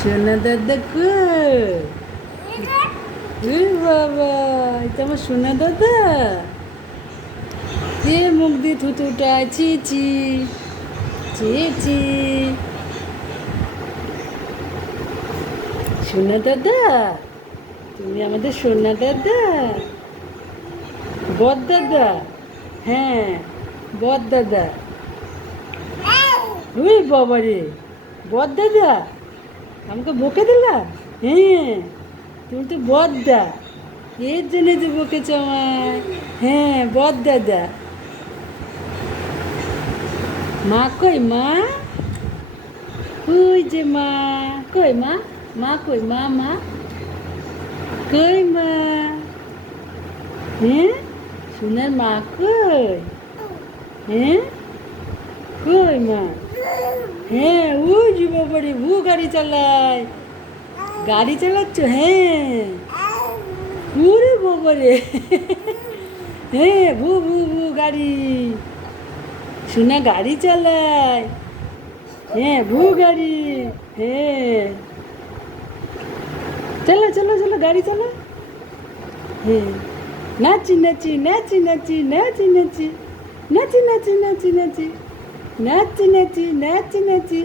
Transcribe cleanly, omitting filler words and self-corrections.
সোনা দাদা কই? বাবা, এটা আমার সোনা দাদা। কে মুখ দিয়ে থুতুটা চি চি চি চি। সোনা দাদা, তুমি আমাদের সোনা দাদা, বদ দাদা। হ্যাঁ, বদ দাদা। ওই বাবা রে, বদ দাদা, আমাকে বকে দিলা? হ্যাঁ, তুমি তো বদ্দা, এর জন্য যে বকেছ আমায়। হ্যাঁ, বদ দাদা। মা কই মা? ওই যে মা। কই মা? মা কই? মা মা কই মা? হ্যাঁ, সোনার মা কই? হ্যাঁ, কই মা? হ্যাঁ, ওই যে বাবারে, ভু গাড়ি চালায়। গাড়ি চালাচ্ছ? হ্যাঁ, ওরে বাবারে। হ্যাঁ, ভু ভু ভু গাড়ি। সোনা গাড়ি চালায়। হ্যাঁ, ভু গাড়ি। হ্যাঁ, চলো চলো চলো, গাড়ি চালা। হ্যাঁ, নাচি নাচি নাচি নাচি নাচি নাচি নাচি নাচি নাচি নাচি নাচি নাচি নাচি নাচি।